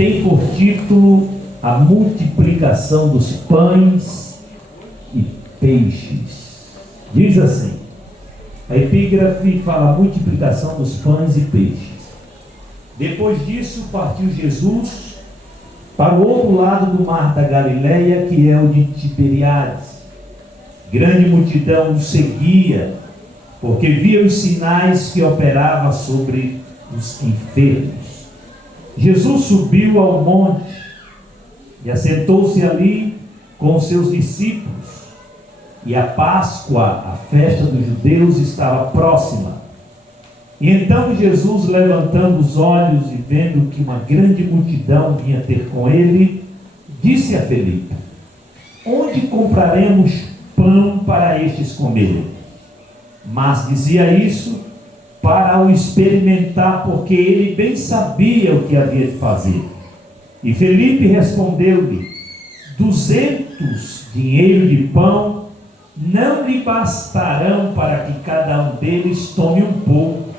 tem por título a multiplicação dos pães e peixes. Diz assim, a epígrafe fala a multiplicação dos pães e peixes. Depois disso partiu Jesus para o outro lado do mar da Galileia, que é o de Tiberíades. Grande multidão o seguia, porque via os sinais que operava sobre os enfermos. Jesus subiu ao monte e assentou-se ali com os seus discípulos. E a Páscoa, a festa dos judeus, estava próxima. E então Jesus, levantando os olhos e vendo que uma grande multidão vinha ter com ele, disse a Felipe: onde compraremos pão para estes comerem? Mas dizia isso para o experimentar, porque ele bem sabia o que havia de fazer. E Felipe respondeu-lhe: 200 dinheiro de pão não lhe bastarão para que cada um deles tome um pouco.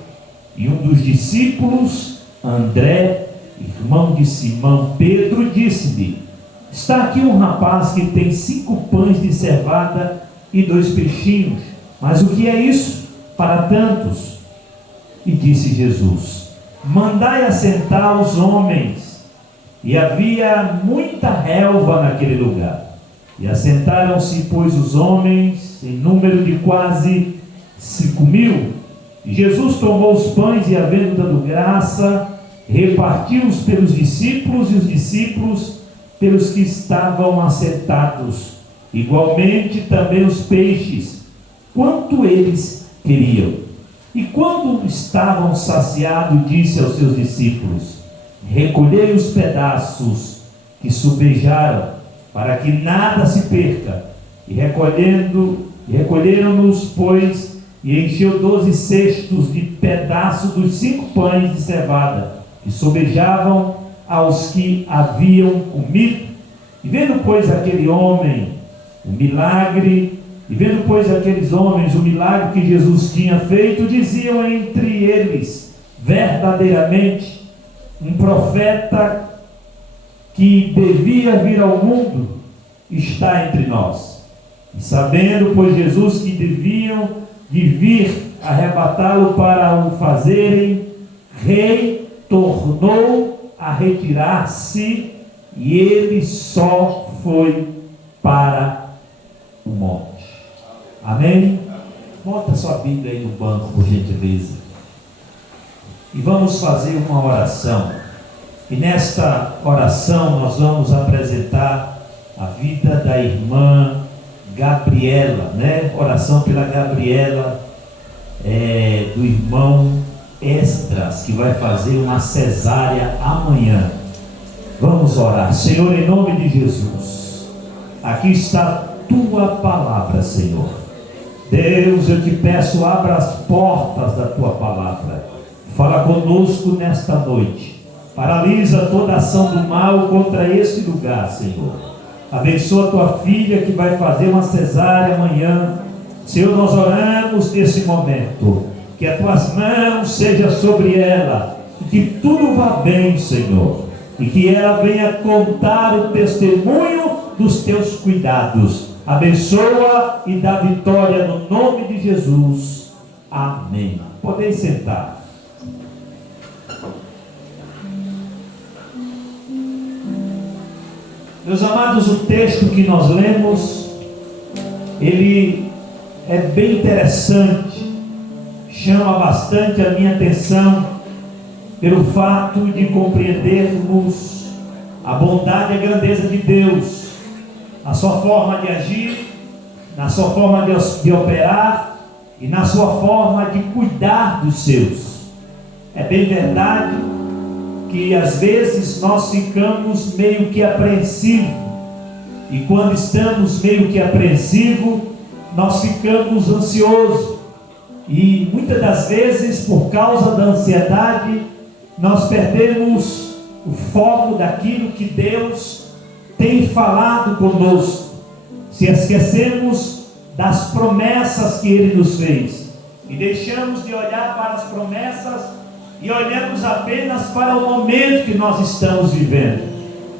E um dos discípulos, André, irmão de Simão Pedro, disse-lhe: está aqui um rapaz que tem 5 pães de cevada e 2 peixinhos, mas o que é isso para tantos? E disse Jesus: mandai assentar os homens. E havia muita relva naquele lugar. E assentaram-se, pois, os homens, em número de quase 5.000. E Jesus tomou os pães e, havendo dado graça, repartiu-os pelos discípulos, e os discípulos pelos que estavam assentados. Igualmente também os peixes, quanto eles queriam. E quando estavam saciados, disse aos seus discípulos: recolhei os pedaços que sobejaram, para que nada se perca. E recolheram-nos, pois, e encheu 12 cestos de pedaços dos 5 pães de cevada, que sobejavam aos que haviam comido. E vendo, pois, aqueles homens o milagre que Jesus tinha feito, diziam entre eles: verdadeiramente, um profeta que devia vir ao mundo está entre nós. E sabendo, pois, Jesus que deviam de vir arrebatá-lo para o fazerem rei, tornou a retirar-se, e ele só foi para o monte. Amém? Bota sua Bíblia aí no banco, por gentileza. E vamos fazer uma oração. E nesta oração nós vamos apresentar a vida da irmã Gabriela, né? Oração pela Gabriela, do irmão Esdras, que vai fazer uma cesárea amanhã. Vamos orar. Senhor, em nome de Jesus, aqui está a tua palavra, Senhor. Deus, eu te peço, abra as portas da tua palavra. Fala conosco nesta noite. Paralisa toda ação do mal contra esse lugar, Senhor. Abençoa a tua filha que vai fazer uma cesárea amanhã. Senhor, nós oramos nesse momento, que as tuas mãos sejam sobre ela, e que tudo vá bem, Senhor, e que ela venha contar o testemunho dos teus cuidados. Abençoa e dá vitória no nome de Jesus. Amém. Podem sentar. Meus amados, o texto que nós lemos, ele é bem interessante, chama bastante a minha atenção, pelo fato de compreendermos a bondade e a grandeza de Deus, na sua forma de agir, na sua forma de operar e na sua forma de cuidar dos seus. É bem verdade que às vezes nós ficamos meio que apreensivos, e quando estamos meio que apreensivos, nós ficamos ansiosos, e muitas das vezes, por causa da ansiedade, nós perdemos o foco daquilo que Deus tem falado conosco, se esquecemos das promessas que Ele nos fez, e deixamos de olhar para as promessas e olhamos apenas para o momento que nós estamos vivendo.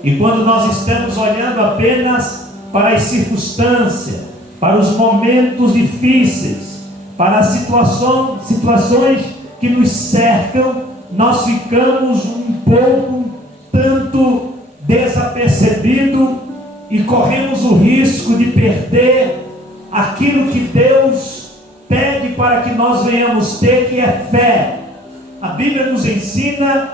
E quando nós estamos olhando apenas para as circunstâncias, para os momentos difíceis, para as situações que nos cercam, nós ficamos tanto desapercebido e corremos o risco de perder aquilo que Deus pede para que nós venhamos ter, que é fé. A Bíblia nos ensina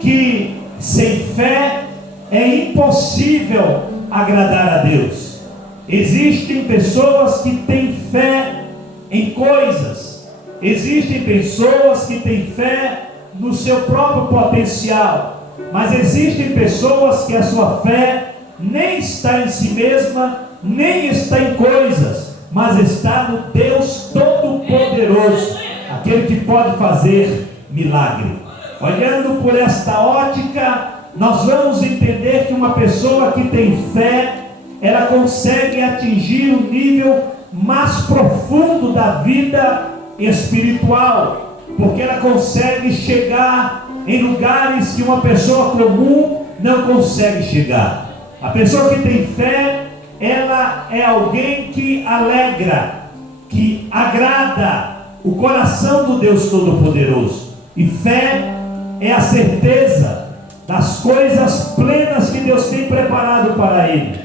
que sem fé é impossível agradar a Deus. Existem pessoas que têm fé em coisas, existem pessoas que têm fé no seu próprio potencial, mas existem pessoas que a sua fé nem está em si mesma, nem está em coisas, mas está no Deus Todo-Poderoso, aquele que pode fazer milagre. Olhando por esta ótica, nós vamos entender que uma pessoa que tem fé, ela consegue atingir o nível mais profundo da vida espiritual, porque ela consegue chegar em lugares que uma pessoa comum não consegue chegar. A pessoa que tem fé, ela é alguém que alegra, que agrada o coração do Deus Todo-Poderoso. E fé é a certeza das coisas plenas que Deus tem preparado para ele.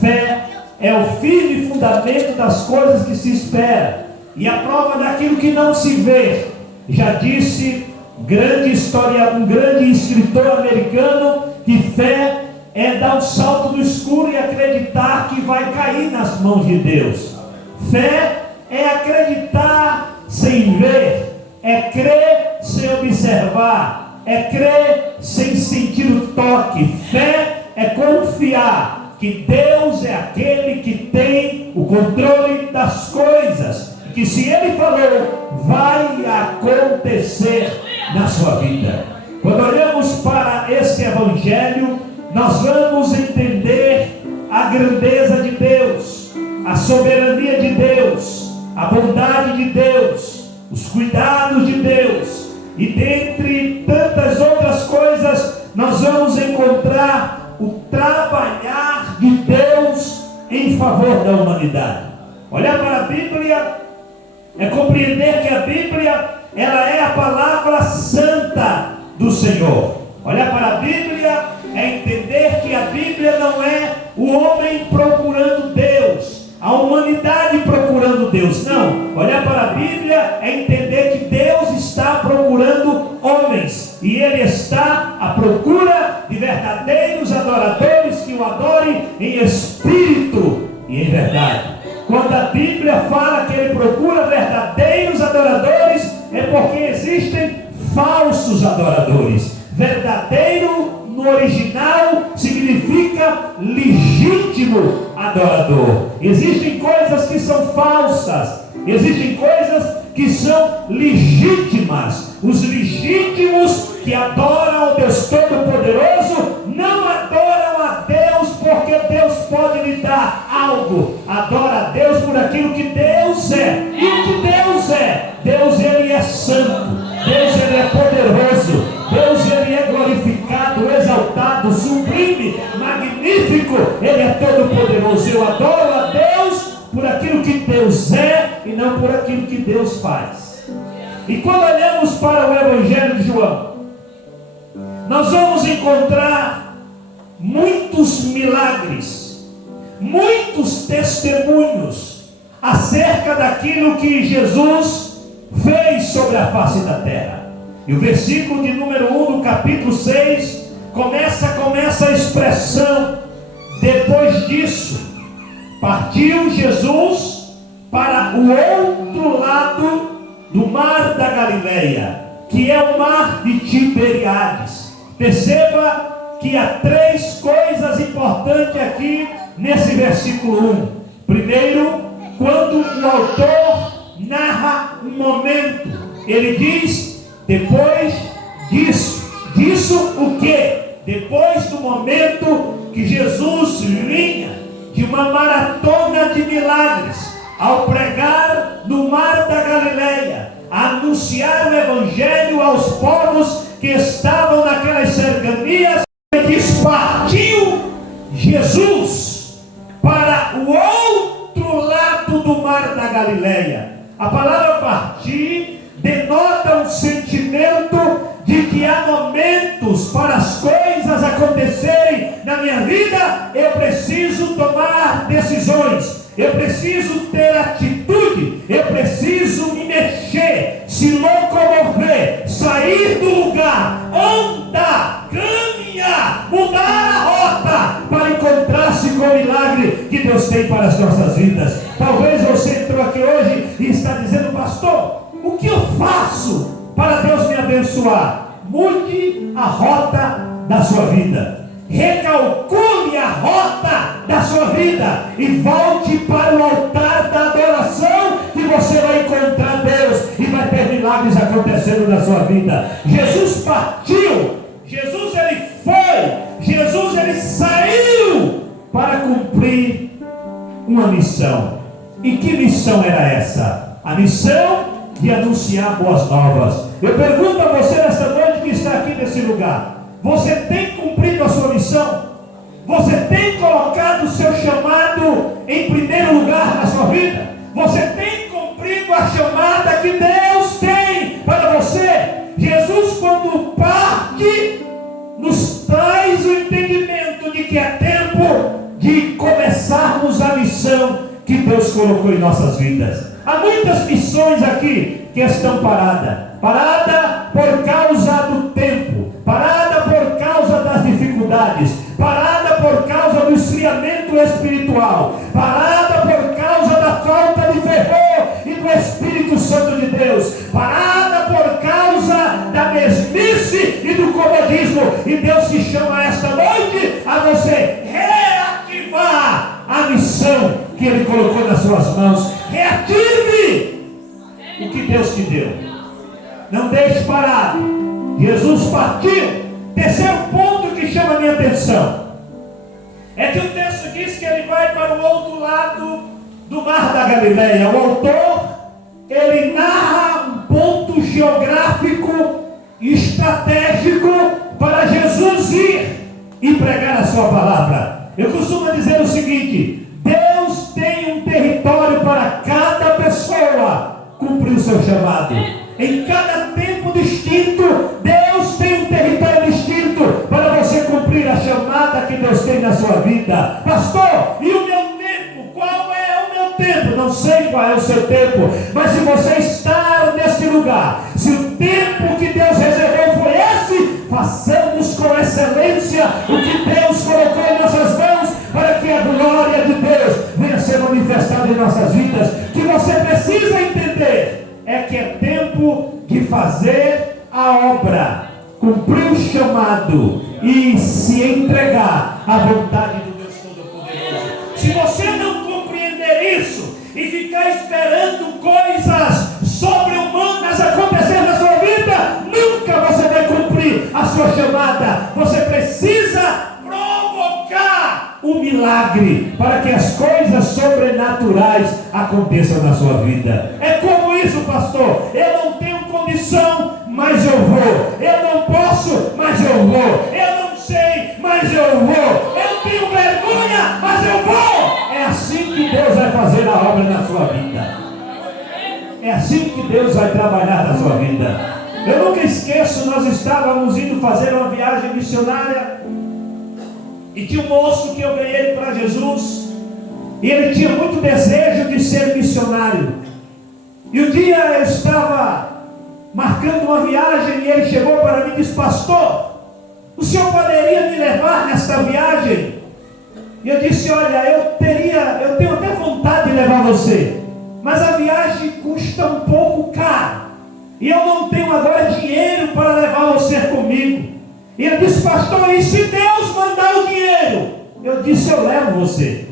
Fé é o firme fundamento das coisas que se espera e a prova daquilo que não se vê. Já disse um grande escritor americano que fé é dar um salto no escuro e acreditar que vai cair nas mãos de Deus. Fé é acreditar sem ver, é crer sem observar, é crer sem sentir o toque. Fé é confiar que Deus é aquele que tem o controle das coisas, que se Ele falou, vai acontecer na sua vida. Quando olhamos para este Evangelho, nós vamos entender a grandeza de Deus, a soberania de Deus, a bondade de Deus, os cuidados de Deus, e dentre tantas outras coisas, nós vamos encontrar o trabalhar de Deus em favor da humanidade. Olhar para a Bíblia é compreender que a Bíblia, ela é a palavra santa do Senhor. Olhar para a Bíblia é entender que a Bíblia não é o homem procurando Deus, a humanidade procurando Deus. Não, olhar para a Bíblia é entender que Deus está procurando homens, e Ele está à procura de verdadeiros adoradores que o adorem em espírito e em verdade. Quando a Bíblia fala que Ele procura verdadeiros adoradores, é porque existem falsos adoradores. Verdadeiro no original significa legítimo adorador. Existem coisas que são falsas, existem coisas que são legítimas. Os legítimos que adoram ao Deus Todo-Poderoso não adoram a Deus porque Deus pode lhe dar algo. Adora a Deus por aquilo que Deus é. E o que Deus é? Deus, Ele é santo. Deus, Ele é poderoso. Deus, Ele é glorificado, exaltado, sublime, magnífico. Ele é todo poderoso. Eu adoro a Deus por aquilo que Deus é e não por aquilo que Deus faz. E quando olhamos para o Evangelho de João, nós vamos encontrar muitos milagres, muitos testemunhos acerca daquilo que Jesus fez sobre a face da terra. E o versículo de número 1 do capítulo 6 começa com essa expressão: depois disso, partiu Jesus para o outro lado do mar da Galileia, que é o mar de Tiberíades. Perceba que há três coisas importantes aqui nesse versículo 1. Primeiro, quando o autor narra um momento, ele diz: depois disso. Disso o quê? Depois do momento que Jesus vinha de uma maratona de milagres, ao pregar no mar da Galileia, anunciar o Evangelho aos povos que estavam naquelas cercanias. E diz: partiu Jesus para o outro lado do mar da Galileia. A palavra partir denota um sentimento de que há momentos para as coisas acontecerem na minha vida. Eu preciso tomar decisões, eu preciso ter atitude, eu preciso me mexer, se locomover, sair do lugar, andar, caminhar, mudar a rota para encontrar-se com o milagre que Deus tem para as nossas vidas. Talvez você entrou aqui hoje e está dizendo: pastor, o que eu faço para Deus me abençoar? Mude a rota da sua vida, recalcule a rota da sua vida e volte para o altar da adoração, que você vai encontrar Deus e vai ter milagres acontecendo na sua vida. Jesus partiu, Jesus ele foi, Jesus ele saiu para cumprir uma missão. E que missão era essa? A missão de anunciar boas novas. Eu pergunto a você nesta noite que está aqui nesse lugar: você tem cumprido a sua missão? Você tem colocado o seu chamado em primeiro lugar na sua vida? Você tem cumprido a chamada que Deus tem para você? Jesus, quando parte, nos traz o entendimento de que é tempo de começarmos a missão que Deus colocou em nossas vidas. Há muitas missões aqui que estão paradas por causa do tempo, parada por causa das dificuldades, parada por causa do esfriamento espiritual, parada por causa da falta de fervor e do Espírito Santo de Deus, parada por causa da mesmice e do comodismo. E Deus te chama esta noite a você reativar a missão que Ele colocou nas suas mãos. Reative o que Deus te deu, não deixe parado. Jesus partiu. Terceiro ponto que chama a minha atenção é que o texto diz que ele vai para o outro lado do mar da Galileia. O autor, ele narra um ponto geográfico estratégico para Jesus ir e pregar a sua palavra. Eu costumo dizer o seguinte: Deus tem um território para cada pessoa cumprir o seu chamado. Em cada tempo distinto, Deus tem um território distinto para você cumprir a chamada que Deus tem na sua vida. Pastor, e o meu tempo? Qual é o meu tempo? Não sei qual é o seu tempo, mas se você está nesse lugar, se o tempo que Deus reservou foi esse, façamos com excelência o que Deus colocou em nossas mãos, para que a glória de Deus venha ser manifestada em nossas vidas. O que você precisa entender é que é tempo de fazer a obra, cumprir o chamado e se entregar à vontade do Deus Todo-Poderoso. Se você não compreender isso e ficar esperando coisas sobre-humanas acontecer na sua vida, nunca você vai cumprir a sua chamada. Você precisa provocar o milagre para que as coisas sobrenaturais aconteçam na sua vida. É como isso, pastor: eu não tenho condição, mas eu vou. Eu não posso, mas eu vou. Eu não sei, mas eu vou. Eu tenho vergonha, mas eu vou. É assim que Deus vai fazer a obra na sua vida. É assim que Deus vai trabalhar na sua vida. Eu nunca esqueço, nós estávamos indo fazer uma viagem missionária e tinha um moço que eu ganhei para Jesus, e ele tinha muito desejo de ser missionário. E um dia eu estava marcando uma viagem e ele chegou para mim e disse: pastor, o senhor poderia me levar nesta viagem? E eu disse: olha, eu tenho até vontade de levar você, mas a viagem custa um pouco caro, e eu não tenho agora dinheiro para levar você comigo. E ele disse: pastor, e se Deus mandar o dinheiro? Eu disse: eu levo você.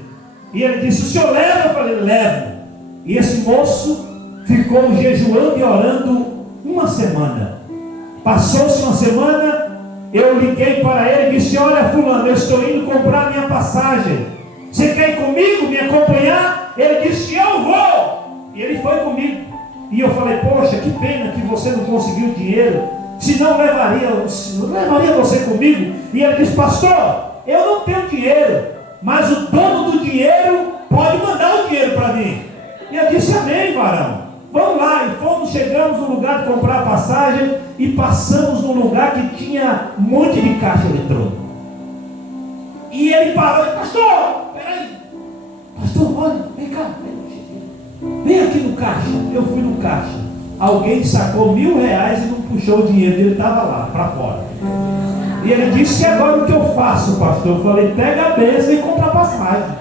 E ele disse: o senhor leva? Eu falei: levo. E esse moço ficou jejuando e orando uma semana. Passou-se uma semana, eu liguei para ele e disse: olha, fulano, eu estou indo comprar minha passagem, você quer ir comigo, me acompanhar? Ele disse: eu vou. E ele foi comigo. E eu falei, poxa, que pena que você não conseguiu dinheiro, senão levaria você comigo. E ele disse, pastor, eu não tenho dinheiro, mas o dono do dinheiro pode mandar o dinheiro para mim. E eu disse, amém, varão. Vamos lá. E chegamos no lugar de comprar a passagem e passamos num lugar que tinha um monte de caixa eletrônica. E ele parou e, pastor, peraí, pastor, olha, vem cá, vem aqui no caixa. Eu fui no caixa. Alguém sacou R$1.000 e não puxou o dinheiro dele, estava lá, para fora. E ele disse, e agora o que eu faço, pastor? Eu falei, pega a bênção e compra a passagem,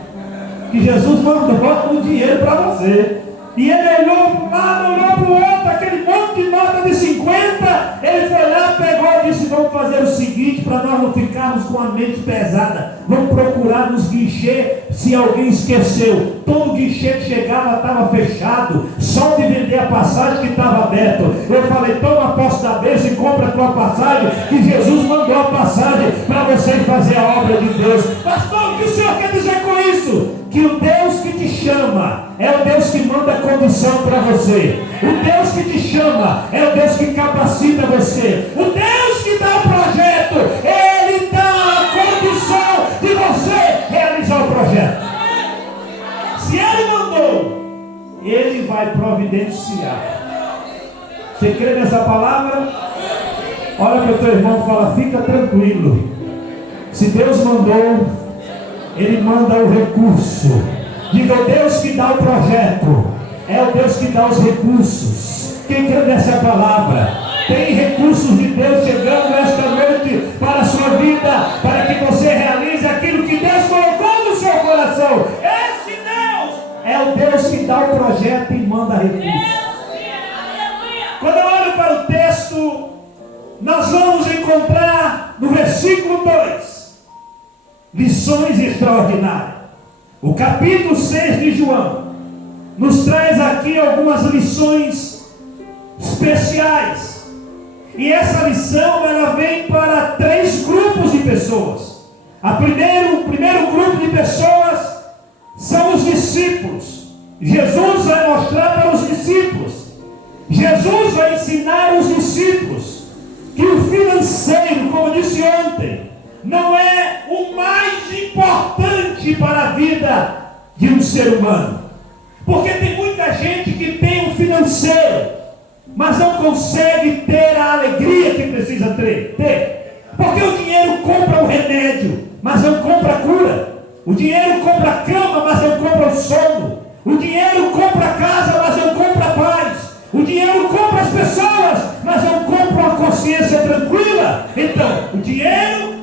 que Jesus mandou o dinheiro para você. E ele olhou para um lado, olhou para o outro, aquele monte de nota de 50. Ele foi lá, pegou e disse, vamos fazer o seguinte, para nós não ficarmos com a mente pesada, vamos procurar nos guichês, se alguém esqueceu. Todo guichê que chegava estava fechado, só de vender a passagem que estava aberto. Eu falei, toma posse da bênção e compra a tua passagem, que Jesus mandou a passagem para você fazer a obra de Deus. Pastor, o que o senhor quer dizer com isso? Que o Deus que te chama é o Deus que manda a condição para você. O Deus que te chama é o Deus que capacita você. O Deus que dá o projeto, Ele dá a condição de você realizar o projeto. Se Ele mandou, Ele vai providenciar. Você crê nessa palavra? Olha para o teu irmão e fala, fica tranquilo. Se Deus mandou, Ele manda o recurso. Diga, o Deus que dá o projeto é o Deus que dá os recursos. Quem crê nessa palavra? Tem recursos de Deus chegando esta noite para a sua vida, para que você realize aquilo que Deus colocou no seu coração. Esse Deus é o Deus que dá o projeto e manda recursos. Quando eu olho para o texto, nós vamos encontrar no versículo 2 lições extraordinárias. O capítulo 6 de João nos traz aqui algumas lições especiais. E essa lição, ela vem para 3 grupos de pessoas. O primeiro grupo de pessoas são os discípulos. Jesus vai mostrar para os discípulos. Jesus vai ensinar os discípulos que o financeiro, como eu disse ontem, não é o mais importante para a vida de um ser humano. Porque tem muita gente que tem o financeiro, mas não consegue ter a alegria que precisa ter. Porque o dinheiro compra o remédio, mas não compra a cura. O dinheiro compra a cama, mas não compra o sono. O dinheiro compra a casa, mas não compra a paz. O dinheiro compra as pessoas, mas não compra a consciência tranquila. Então, o dinheiro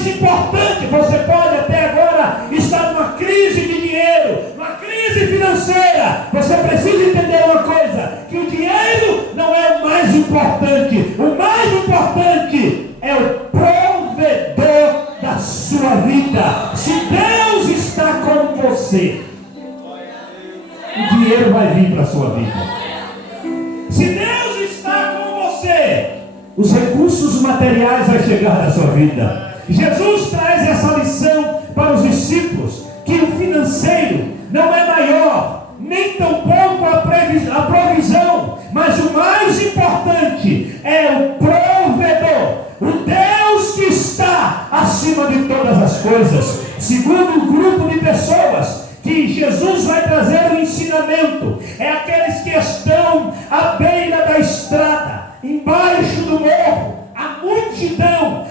mais importante. Você pode até agora estar numa crise de dinheiro, numa crise financeira. Você precisa entender uma coisa, que o dinheiro não é o mais importante. O mais importante é o provedor da sua vida. Se Deus está com você, o dinheiro vai vir para a sua vida. Se Deus está com você, os recursos materiais vão chegar na sua vida. Jesus traz essa lição para os discípulos, que o financeiro não é maior, nem tampouco a provisão, mas o mais importante é o provedor, o Deus que está acima de todas as coisas. Segundo o grupo de pessoas que Jesus vai trazer o ensinamento, é aqueles que estão à beira da estrada, embaixo do morro.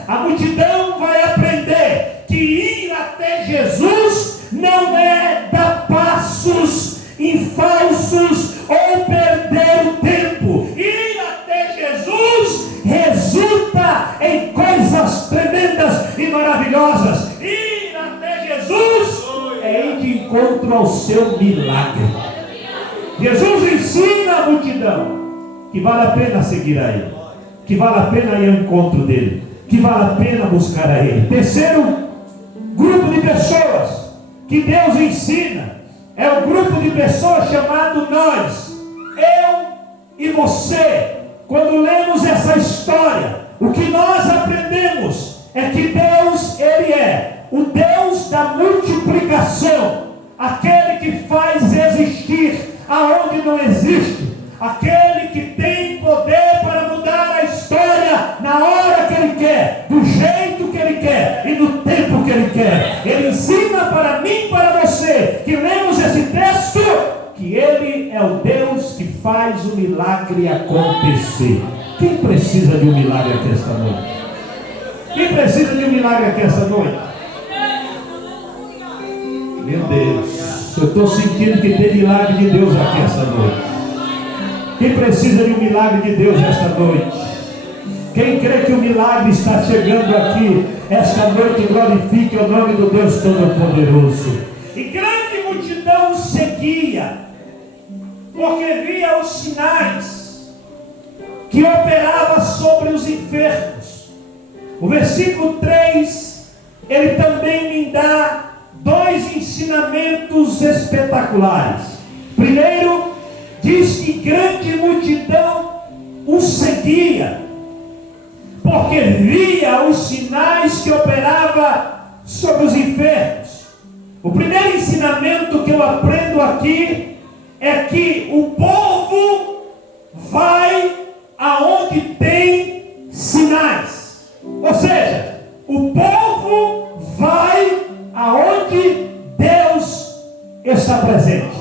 A multidão vai aprender que ir até Jesus não é dar passos em falsos ou perder o tempo. Ir até Jesus resulta em coisas tremendas e maravilhosas. Ir até Jesus é ir de encontro ao seu milagre. Jesus ensina a multidão que vale a pena seguir a Ele, que vale a pena ir ao encontro dele, que vale a pena buscar a Ele. Terceiro grupo de pessoas que Deus ensina é o grupo de pessoas chamado nós, eu e você. Quando lemos essa história, o que nós aprendemos é que Deus, Ele é o Deus da multiplicação, aquele que faz existir aonde não existe, aquele que tem poder para mudar a história na hora que Ele quer, do jeito que Ele quer e no tempo que Ele quer. Ele ensina para mim e para você, que lemos esse texto, que Ele é o Deus que faz o milagre acontecer. Quem precisa de um milagre aqui esta noite? Quem precisa de um milagre aqui esta noite? Meu Deus, eu estou sentindo que tem milagre de Deus aqui esta noite. Quem precisa de um milagre de Deus esta noite? Quem crê que o milagre está chegando aqui esta noite, glorifique o nome do Deus Todo-Poderoso. E grande multidão seguia, porque via os sinais que operava sobre os enfermos. O versículo 3, ele também me dá dois ensinamentos espetaculares. Primeiro, diz que grande multidão o seguia, porque via os sinais que operava sobre os enfermos. O primeiro ensinamento que eu aprendo aqui é que o povo vai aonde tem sinais. Ou seja, o povo vai aonde Deus está presente.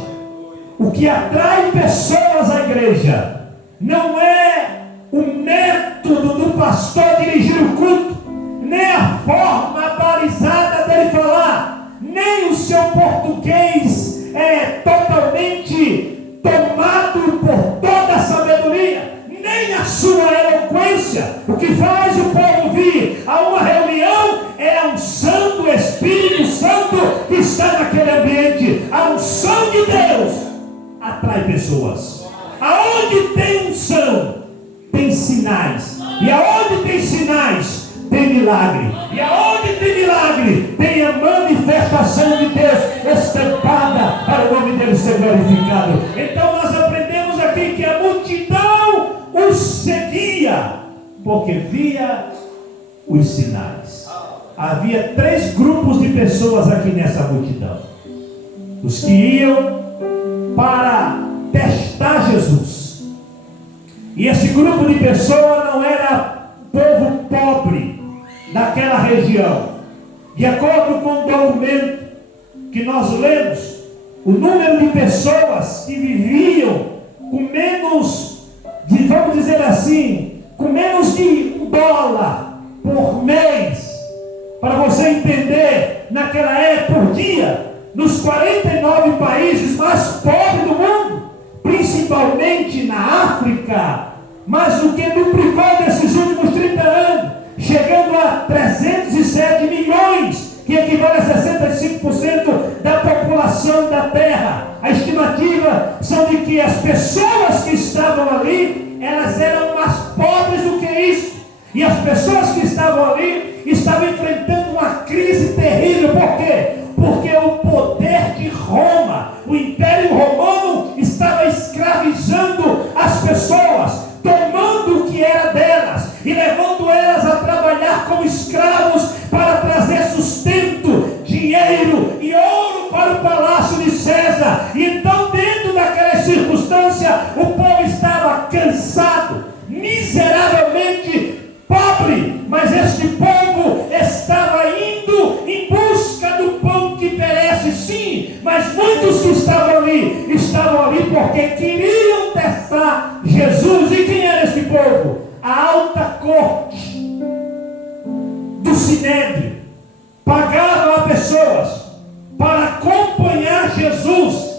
O que atrai pessoas à igreja não é o método do pastor dirigir o culto, nem a forma balizada dele falar, nem o seu português totalmente tomado por toda a sabedoria, nem a sua eloquência. O que faz o povo vir a uma reunião é a unção do Espírito Santo que está naquele ambiente. A unção de Deus atrai pessoas. Aonde tem unção, tem sinais. E aonde tem sinais, tem milagre. E aonde tem milagre, tem a manifestação de Deus estampada para o nome dele ser glorificado. Então nós aprendemos aqui que a multidão os seguia, porque via os sinais. Havia três grupos de pessoas aqui nessa multidão: os que iam para testar Jesus, e esse grupo de pessoas não era povo pobre daquela região. De acordo com o documento que nós lemos, o número de pessoas que viviam com menos de, vamos dizer assim, com menos de $1 por mês, para você entender, naquela época, por dia, nos 49 países mais pobres do mundo, principalmente na África, mais do que duplicou nesses últimos 30 anos, chegando a 307 milhões, que equivale a 65% da população da terra. A estimativa são de que as pessoas que estavam ali, elas eram mais pobres do que isso. E as pessoas que estavam ali estavam enfrentando uma crise terrível. Por quê? Porque o poder de Roma, o Império Romano, estava escravizando as pessoas, tomando o que era delas e levando elas a trabalhar como escravos para trazer sustento, dinheiro e ouro para o palácio de César. E então, dentro daquela circunstância, o povo estava cansado, miseravelmente pobre, mas este povo estava indo em busca do pão que perece, sim, mas muitos que estavam ali porque queriam testar Jesus. E quem era esse povo? A alta corte do Sinédrio pagava a pessoas para acompanhar Jesus,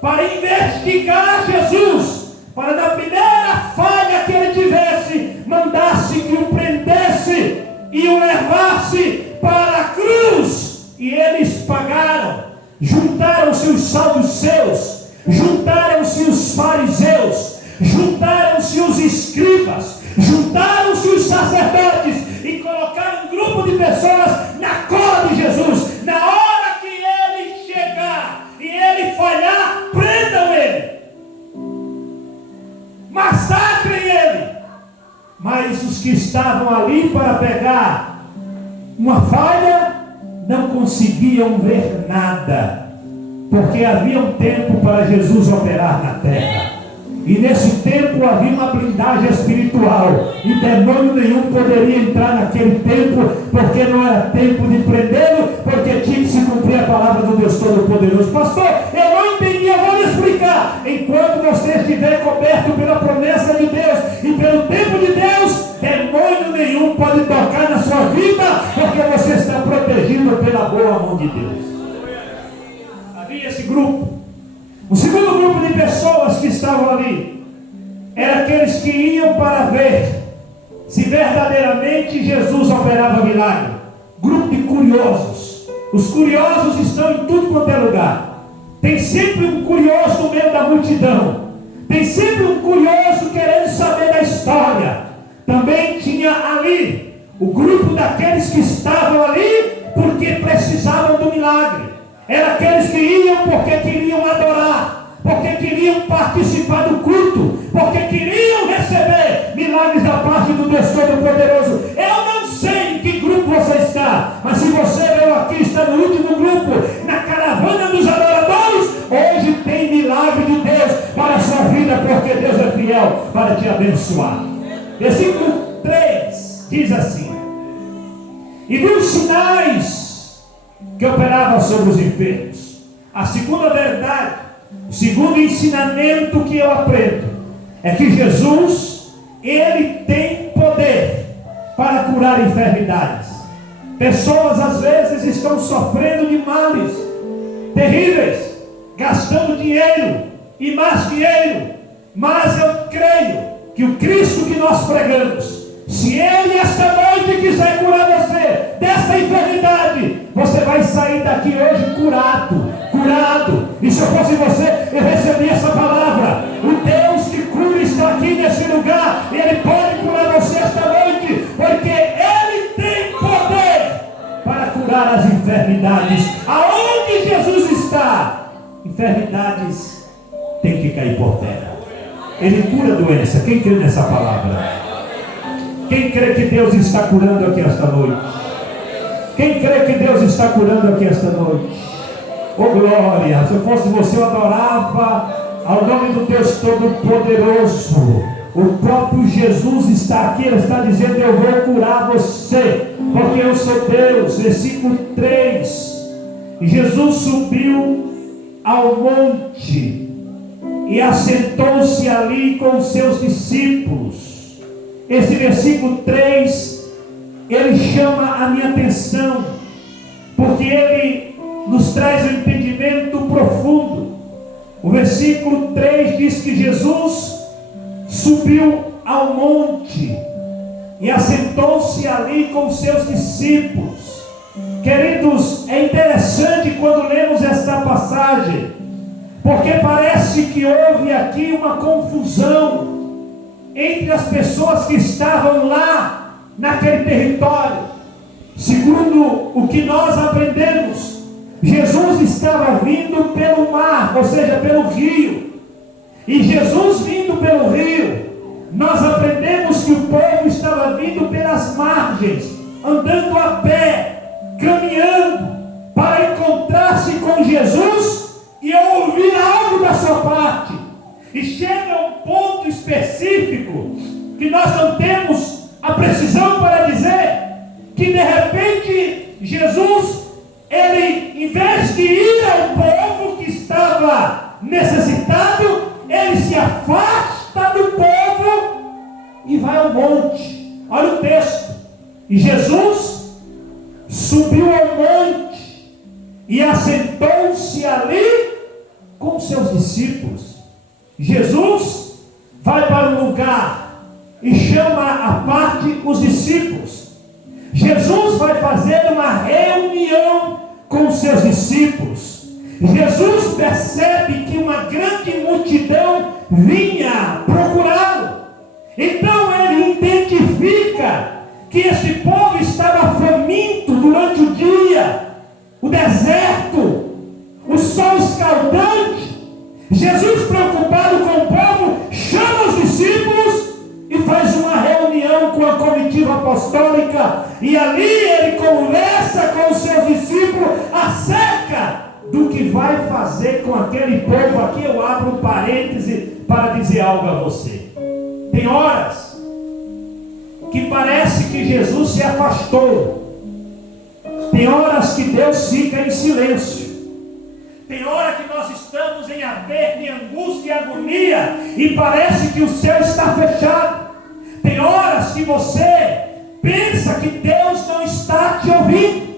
para investigar Jesus, para na primeira falha que ele tivesse, mandasse que o prendesse e o levasse para a cruz. E eles pagaram. Juntaram-se os saduceus, juntaram-se os fariseus, juntaram-se os escribas, juntaram-se os sacerdotes e colocaram um grupo de pessoas na cola de Jesus. Na hora que ele chegar e ele falhar, prendam ele, massacrem ele. Mas os que estavam ali para pegar uma falha não conseguiam ver nada, porque havia um tempo para Jesus operar na terra. E nesse tempo havia uma blindagem espiritual, e demônio nenhum poderia entrar naquele tempo, porque não era tempo de prendê-lo, porque tinha que se cumprir a palavra do Deus Todo-Poderoso. Pastor, eu não entendi, eu vou lhe explicar. Enquanto você estiver coberto pela promessa de Deus e pelo tempo de Deus, demônio nenhum pode tocar na sua vida, porque você está protegido pela boa mão de Deus. Havia esse grupo. O segundo grupo de pessoas que estavam ali eram aqueles que iam para ver se verdadeiramente Jesus operava milagre. Grupo de curiosos. Os curiosos estão em tudo quanto é lugar. Tem sempre um curioso no meio da multidão. Tem sempre um curioso querendo saber da história. Também tinha ali o grupo daqueles que estavam ali porque precisavam do milagre. Eram aqueles que iam porque queriam adorar, porque queriam participar do culto, porque queriam receber milagres da parte do Deus Todo-Poderoso. Eu não sei em que grupo você está, mas se você veio aqui, está no último grupo, na caravana dos adoradores, hoje tem milagre de Deus para a sua vida, porque Deus é fiel para te abençoar. Versículo 3 diz assim: e viu os sinais que operavam sobre os enfermos. A segunda verdade, o segundo ensinamento que eu aprendo é que Jesus, Ele tem poder para curar enfermidades. Pessoas às vezes estão sofrendo de males terríveis, gastando dinheiro e mais dinheiro, mas eu creio que o Cristo que nós pregamos, se Ele esta noite quiser curar você dessa enfermidade, você vai sair daqui hoje curado. E se eu fosse você, eu recebi essa palavra. O Deus que cura está aqui nesse lugar, e Ele pode curar você esta noite, porque Ele tem poder para curar as enfermidades. Aonde Jesus está, enfermidades têm que cair por terra. Ele cura a doença. Quem crê nessa palavra? Quem crê que Deus está curando aqui esta noite? Quem crê que Deus está curando aqui esta noite? Oh glória! Se eu fosse você, eu adorava ao nome do Deus Todo-Poderoso. O próprio Jesus está aqui, Ele está dizendo: eu vou curar você, porque eu sou Deus. Versículo 3: e Jesus subiu ao monte e assentou-se ali com os seus discípulos. Esse versículo 3, ele chama a minha atenção, porque ele nos traz um entendimento profundo. O versículo 3 diz que Jesus subiu ao monte e assentou-se ali com os seus discípulos. Queridos, é interessante quando lemos esta passagem, porque parece que houve aqui uma confusão entre as pessoas que estavam lá naquele território. Segundo o que nós aprendemos, Jesus estava vindo pelo mar, ou seja, pelo rio. E Jesus vindo pelo rio, nós aprendemos que o povo estava vindo pelas margens, andando a pé, caminhando, para encontrar-se com Jesus e ouvir algo da sua parte. E chega a um ponto específico que nós não temos a precisão para dizer que de repente Jesus, ele, em vez de ir ao povo que estava necessitado, ele se afasta do povo e vai ao monte. Olha o texto: e Jesus subiu ao monte e assentou-se ali com seus discípulos. Jesus vai para um lugar e chama à parte os discípulos. Jesus vai fazer uma reunião com os seus discípulos. Jesus percebe que uma grande multidão vinha procurá-lo. Então ele identifica que esse povo estava faminto durante o dia, o deserto, o sol escaldante. Jesus, preocupado com o povo, chama os discípulos e faz uma reunião com a comitiva apostólica, e ali ele conversa com os seus discípulos acerca do que vai fazer com aquele povo. Aqui eu abro um parêntese para dizer algo a você. Tem horas que parece que Jesus se afastou. Tem horas que Deus fica em silêncio. Tem hora que nós estamos em aperto, em angústia e agonia, e parece que o céu está fechado. Tem horas que você pensa que Deus não está te ouvindo.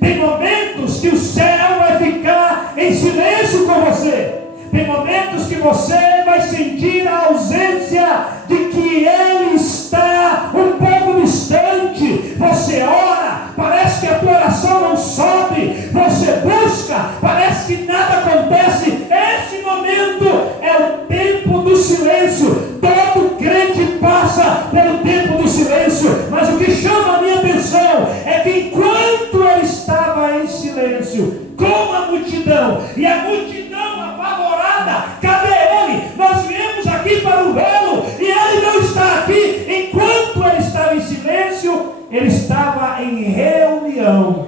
Tem momentos que o céu vai ficar em silêncio com você. Tem momentos que você vai sentir a ausência de que Ele está um pouco distante. Você ora, parece que a tua oração não sobe. Você busca, parece que nada acontece. Esse momento é o tempo do silêncio. Todo crente passa pelo tempo do silêncio. Mas o que chama a minha atenção é que enquanto ele estava em silêncio com a multidão, e a multidão apavorada, cadê ele? Nós viemos aqui para o vê-lo e ele não está aqui. Enquanto ele estava em silêncio, ele estava em reunião,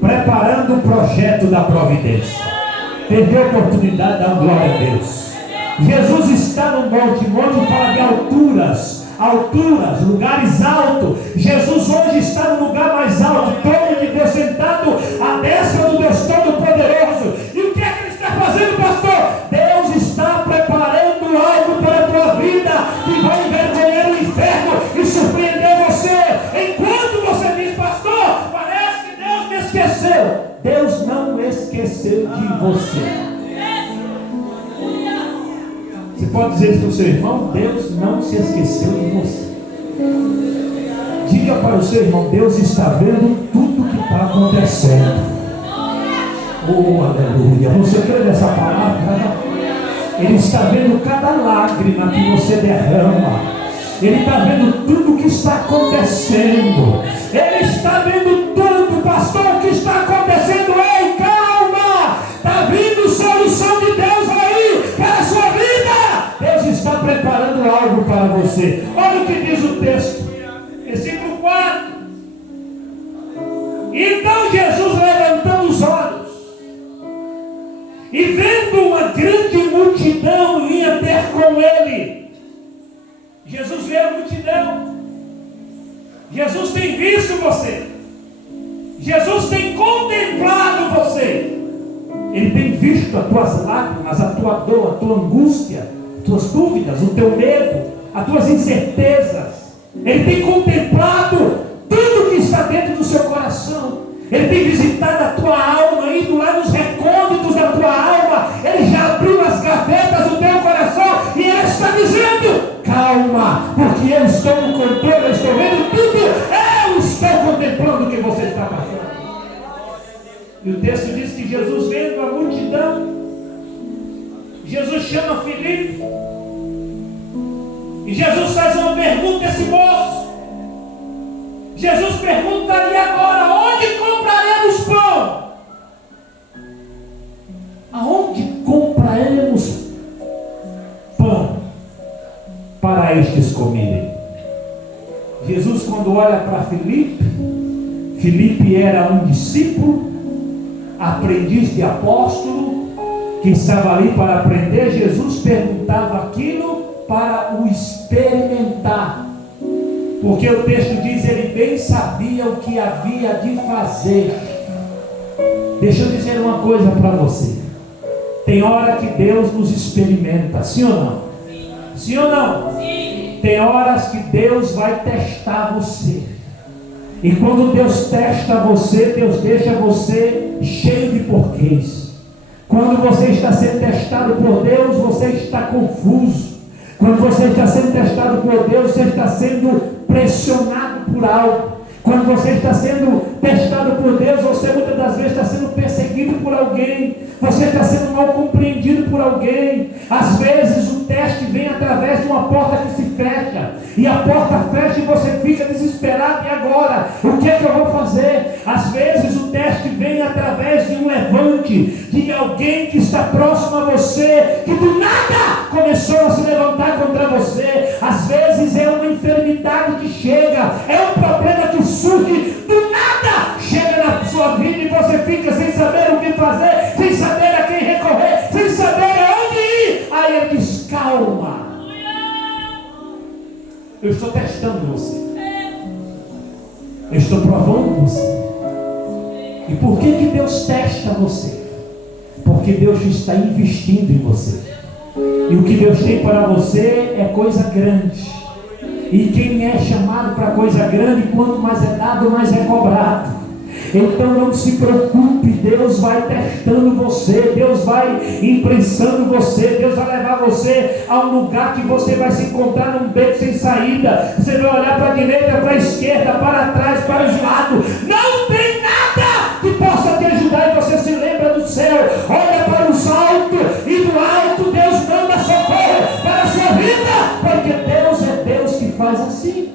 preparando o projeto da providência. Teve a oportunidade de dar glória a Deus. Jesus está no monte fala de alturas, lugares altos. Jesus hoje está no lugar mais alto, trono de Deus, sentado à destra do Deus Todo-Poderoso. E o que é que ele está fazendo, pastor? Deus está preparando algo para a tua vida que vai envergonhar o inferno e surpreender você. Enquanto você diz, pastor, parece que Deus me esqueceu. Deus não esqueceu de você. Você pode dizer isso para o seu irmão: Deus não se esqueceu de você. Diga para o seu irmão: Deus está vendo tudo que está acontecendo. Oh, aleluia. Você crê nessa palavra? Ele está vendo cada lágrima que você derrama. Ele está vendo tudo que está acontecendo. Ele está vendo tudo, pastor, o que está acontecendo. Ei, calma! Está vindo solução de Deus aí para a sua vida. Deus está preparando algo para você. Olha o que diz o texto, versículo 4. Então Jesus, levantando os olhos e vendo uma grande multidão, ia ter com ele. Jesus vê a multidão. Jesus tem visto você. Jesus tem contemplado você. Ele tem visto as tuas lágrimas, a tua dor, a tua angústia, as tuas dúvidas, o teu medo, as tuas incertezas. Ele tem contemplado tudo que está dentro do seu coração. Ele tem visitado a tua alma, indo lá nos recônditos da tua alma. Ele já abriu as gavetas do teu coração e ele está dizendo: calma, porque eu estou no controle, eu estou vendo tudo. Eu estou contemplando o que você está passando. E o texto diz que Jesus, vendo a multidão, Jesus chama Filipe. E Jesus faz uma pergunta a esse moço. Jesus pergunta: e agora, onde compraremos pão? Aonde compraremos pão para estes comerem? Jesus, quando olha para Filipe, Filipe era um discípulo, aprendiz de apóstolo, que estava ali para aprender. Jesus perguntava aquilo para o experimentar, porque o texto diz: ele bem sabia o que havia de fazer. Deixa eu dizer uma coisa para você: tem hora que Deus nos experimenta, sim ou não? Sim ou não? Sim. Tem horas que Deus vai testar você. E quando Deus testa você, Deus deixa você cheio de porquês. Quando você está sendo testado por Deus, você está confuso. Quando você está sendo testado por Deus, você está sendo pressionado por algo. Quando você está sendo testado por Deus, você muitas das vezes está sendo perseguido por alguém. Você está sendo mal compreendido por alguém. Às vezes o teste vem através de uma porta que se fecha. E a porta fecha e você fica desesperado. E agora? O que é que eu vou fazer? Às vezes o teste vem através de um levante, de alguém que está próximo a você, que do nada começou a se levantar contra você. Às vezes é uma enfermidade que chega, é um problema que surge do nada, chega na sua vida e você fica sem saber o que fazer, sem saber a quem recorrer, sem saber aonde ir. Aí ele diz: calma, Eu estou testando você. Eu estou provando você. E por que Deus testa você? Porque Deus está investindo em você. E o que Deus tem para você é coisa grande. E quem é chamado para coisa grande, quanto mais é dado, mais é cobrado. Então não se preocupe, Deus vai testando você, Deus vai imprensando você, Deus vai levar você a um lugar que você vai se encontrar num beco sem saída. Você vai olhar para a direita, para a esquerda, para trás, para os lados. Não tem nada que possa te ajudar e você se lembra do céu. Olha para os altos e do alto Deus manda socorro para a sua vida, porque Deus é Deus que faz assim.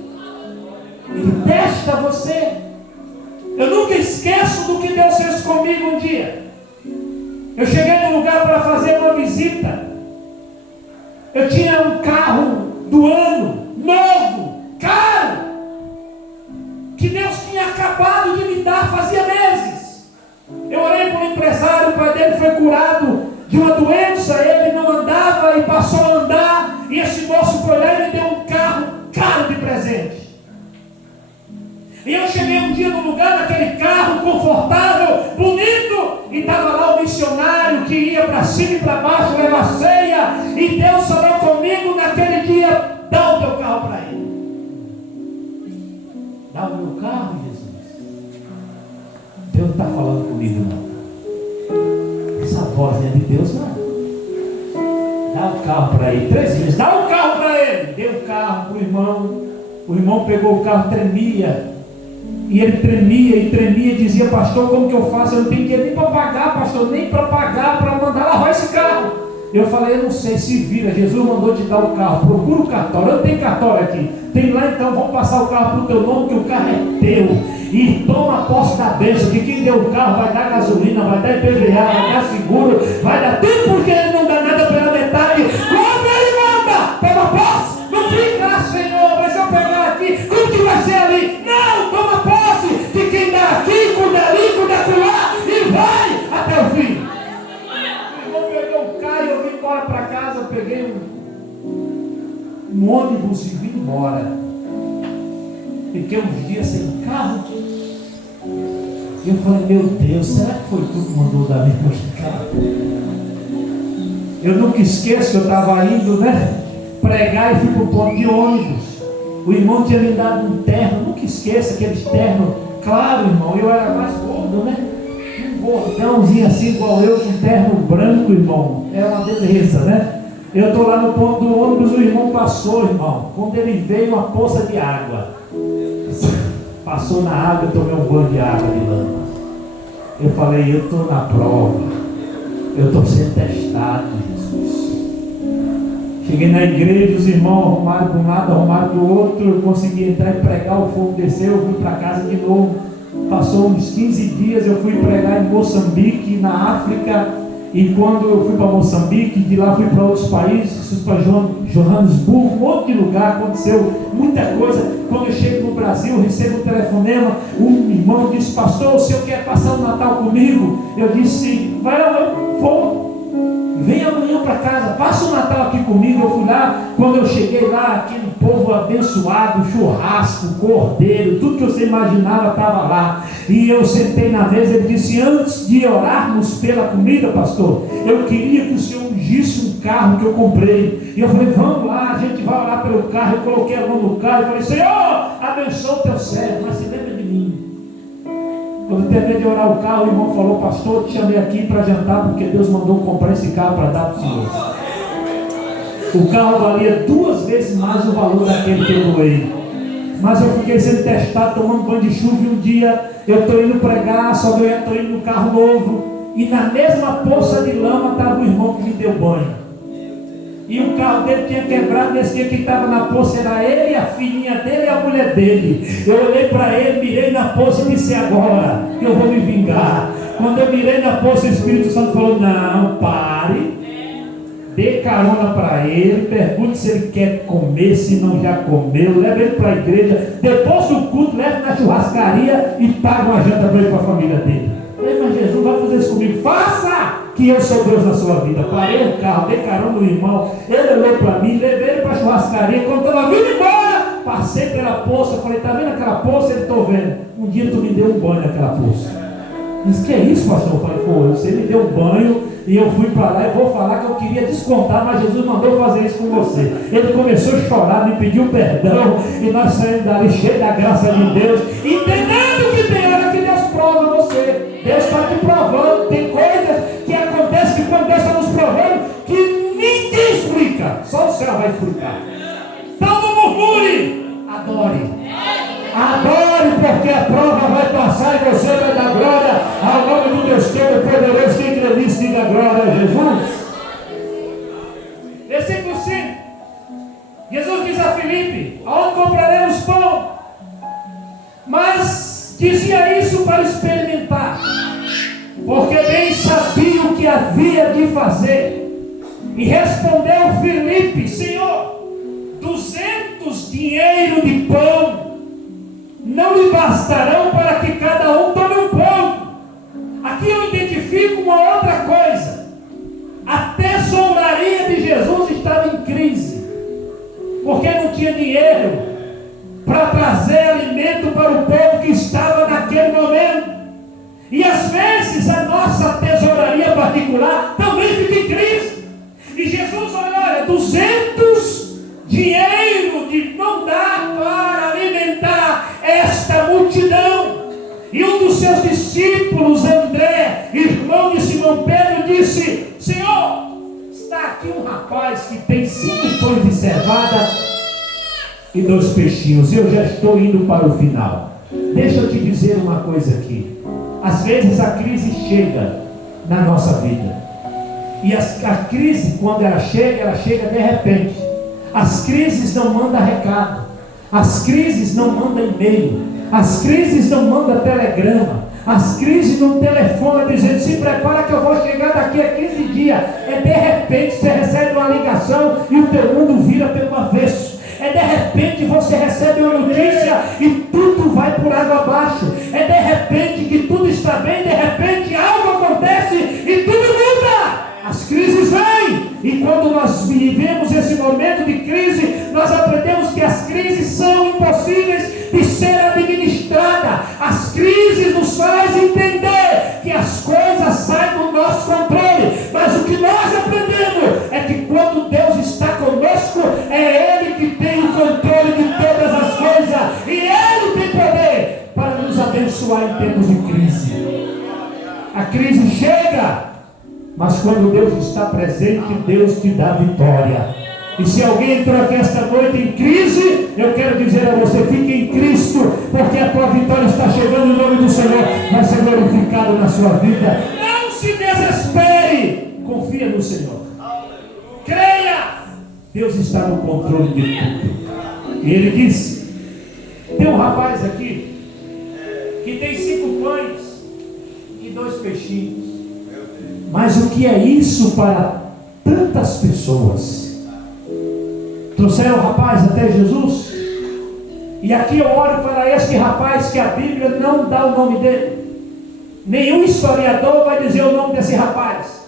Ele testa você. Eu nunca esqueço do que Deus fez comigo um dia. Eu cheguei num lugar para fazer uma visita. Eu tinha um carro do ano, novo, caro, que Deus tinha acabado de me dar fazia meses. Eu orei para um empresário, o pai dele foi curado de uma doença, ele não andava e passou a andar, e esse moço foi lá e me deu um carro caro de presente. E eu cheguei um dia no lugar, naquele carro confortável, bonito, e estava lá o missionário que ia para cima e para baixo levar ceia, e Deus falou comigo naquele dia: dá o teu carro para ele. Dá o meu carro, Jesus? Deus não está falando comigo não. Essa voz não é de Deus não. Dá o carro para ele. 3 vezes, dá o carro para ele. Deu o carro para o irmão. O irmão pegou o carro, tremia. E ele tremia e tremia e dizia: pastor, como que eu faço? Eu não tenho dinheiro nem para pagar, pastor, nem para pagar, para mandar lavar esse carro. Eu falei: eu não sei, se vira, Jesus mandou te dar o carro, procura o cartório. Eu não tenho cartório aqui, tem lá, então vamos passar o carro para o teu nome, que o carro é teu. E toma posse da bênção, que quem deu o carro vai dar gasolina, vai dar IPVA, vai dar seguro, vai dar tudo, porque ele não dá nada pela metade. Quando ele manda, toma posse. Não fica, Senhor, mas se eu pegar aqui, como que vai ser ali? Não, toma posse de quem dá aqui, cuida ali, cuida lá, e vai até o fim. O irmão pegou o carro e eu vim embora para casa, peguei um ônibus e vim embora. Fiquei uns dias sem carro. E eu falei: meu Deus, será que foi tu que mandou dar minha carro? Eu nunca esqueço que eu estava indo, pregar, e fui para o ponto de ônibus. O irmão tinha me dado um terno, nunca esqueça aquele terno, claro, irmão, eu era mais gordo, um gordãozinho assim igual eu, com terno branco, irmão, é uma beleza, Eu estou lá no ponto do ônibus, o irmão passou, irmão, quando ele veio, uma poça de água, passou na água, eu tomei um banho de água de lama. Eu falei: eu estou na prova, eu estou sendo testado, Jesus. Cheguei na igreja, os irmãos arrumaram de um lado, arrumaram do outro, eu consegui entrar e pregar, o fogo desceu, eu fui para casa de novo. Passou uns 15 dias, eu fui pregar em Moçambique, na África, e quando eu fui para Moçambique, de lá fui para outros países, fui para Joanesburgo, um monte de lugar, aconteceu muita coisa. Quando eu chego no Brasil, eu recebo um telefonema, um irmão disse: pastor, o senhor quer passar o Natal comigo? Eu disse: vai, eu vou. Vem amanhã para casa, passa o Natal aqui comigo. Eu fui lá, quando eu cheguei lá, aquele povo abençoado, churrasco, cordeiro, tudo que você imaginava estava lá. E eu sentei na mesa, ele disse: antes de orarmos pela comida, pastor, eu queria que o senhor ungisse um carro que eu comprei. E eu falei: vamos lá, a gente vai orar pelo carro. Eu coloquei a mão no carro e falei: Senhor, abençoa o teu servo, mas se lembra de mim. Quando eu terminei de orar o carro, o irmão falou: pastor, te chamei aqui para jantar, porque Deus mandou comprar esse carro para dar para o senhor. O carro valia 2 vezes mais o valor daquele que eu doei. Mas eu fiquei sendo testado, tomando banho de chuva, e um dia eu estou indo pregar, só que eu estou indo no carro novo, e na mesma poça de lama estava o irmão que me deu banho. E o carro dele tinha quebrado. Nesse dia que estava na poça era ele, a filhinha dele e a mulher dele. Eu olhei para ele, mirei na poça e disse: agora eu vou me vingar. Quando eu mirei na poça, o Espírito Santo falou: não, pare, dê carona para ele, pergunte se ele quer comer, se não já comeu, leve ele para a igreja, depois do culto, leve na churrascaria e pague uma janta para ele, para a família dele. Eu falei: mas Jesus vai fazer isso comigo? Faça! Que eu sou Deus na sua vida. Parei o carro, dei carona no irmão, ele olhou para mim, levei ele para a churrascaria. Quando estava vindo embora, passei pela poça, eu falei, está vendo aquela poça? Ele, estou vendo. Um dia tu me deu um banho naquela poça. Mas que é isso, pastor? Eu falei, pô, você me deu um banho e eu fui para lá e vou falar que eu queria descontar, mas Jesus mandou fazer isso com você. Ele começou a chorar, me pediu perdão e nós saímos dali cheios da graça de Deus, entendendo que tem hora que Deus prova você. Deus está te provando. Tem coisas que acontecem que quando Deus está nos provando que ninguém explica, só o céu vai explicar. Então não murmure, adore. Adore, porque a prova vai passar e você vai dar glória ao nome do Deus Todo-Poderoso. Quem crê nisso, diga glória a Jesus. Versículo 5. Jesus diz a Filipe: aonde compraremos pão? Mas dizia isso para experimentar, porque bem sabia o que havia de fazer. E respondeu Filipe: Senhor, 200 dinheiro de pão não lhe bastarão para que cada um tome um pouco. Aqui eu identifico uma outra coisa. A tesouraria de Jesus estava em crise, porque não tinha dinheiro para trazer alimento para o povo que estava naquele momento. E às vezes a nossa tesouraria particular também fica em crise. E Jesus olha, 200 dinheiro de não dá para alimentar esta multidão. E um dos seus discípulos, André, irmão de Simão Pedro, disse: Senhor, está aqui um rapaz que tem 5 pães de cevada e 2 peixinhos. Eu já estou indo para o final. Deixa eu te dizer uma coisa aqui. Às vezes a crise chega na nossa vida. E a crise, quando ela chega de repente. As crises não mandam recado. As crises não mandam e-mail. As crises não mandam telegrama. As crises não telefonam dizendo: se prepara que eu vou chegar daqui a 15 dias. É de repente você recebe uma ligação e o teu mundo vira pelo avesso. É de repente você recebe uma notícia e tudo vai por água abaixo. É de repente que tudo está bem, de repente algo acontece e tudo muda. As crises vêm, e quando nós vivemos esse momento de crise, nós aprendemos que as crises são impossíveis de ser administradas. As crises nos fazem entender que as coisas saem do nosso controle, mas o que nós aprendemos é que quando Deus está conosco, é Ele que tem o controle de todas as coisas, e Ele tem poder para nos abençoar em tempos de crise. A crise chega, mas quando Deus está presente, Deus te dá vitória. E se alguém entrou aqui esta noite em crise, eu quero dizer a você: fique em Cristo, porque a tua vitória está chegando. Em nome do Senhor vai ser glorificado na sua vida. Não se desespere, confia no Senhor, creia, Deus está no controle de tudo. E ele disse: tem um rapaz aqui que tem 5 pães e 2 peixinhos. Mas o que é isso para tantas pessoas? Trouxeram o rapaz até Jesus. E aqui eu olho para este rapaz que a Bíblia não dá o nome dele. Nenhum historiador vai dizer o nome desse rapaz.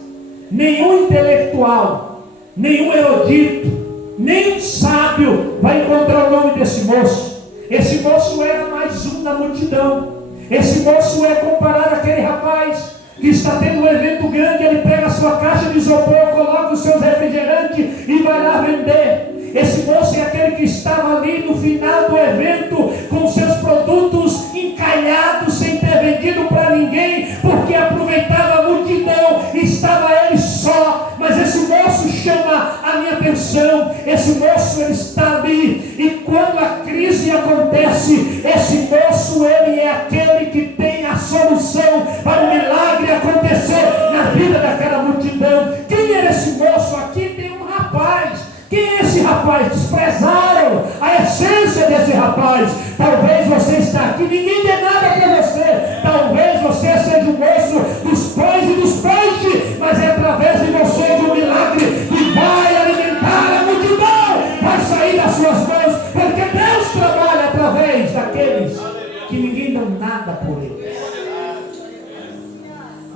Nenhum intelectual, nenhum erudito, nenhum sábio vai encontrar o nome desse moço. Esse moço era mais um da multidão. Esse moço é comparado àquele rapaz que está tendo um evento grande. Ele pega a sua caixa de isopor, coloca os seus refrigerantes e vai lá vender. Esse moço é aquele que estava ali no final do evento com seus produtos encalhados, sem ter vendido para ninguém, porque aproveitava a multidão e estava ele só. Mas esse moço chama a minha atenção. Esse moço, ele está ali, e quando a crise acontece, esse moço, ele é aquele que tem a solução para o milagre acontecer na vida daquela multidão. Quem era esse moço? Aqui tem um rapaz. Quem é esse rapaz? Desprezaram a essência desse rapaz. Talvez você está aqui, ninguém dê nada para você. Talvez você seja o moço dos pães e dos peixes, mas é através de você de um milagre que vai alimentar a multidão, vai sair das suas mãos, porque Deus trabalha através daqueles que ninguém dá nada por eles.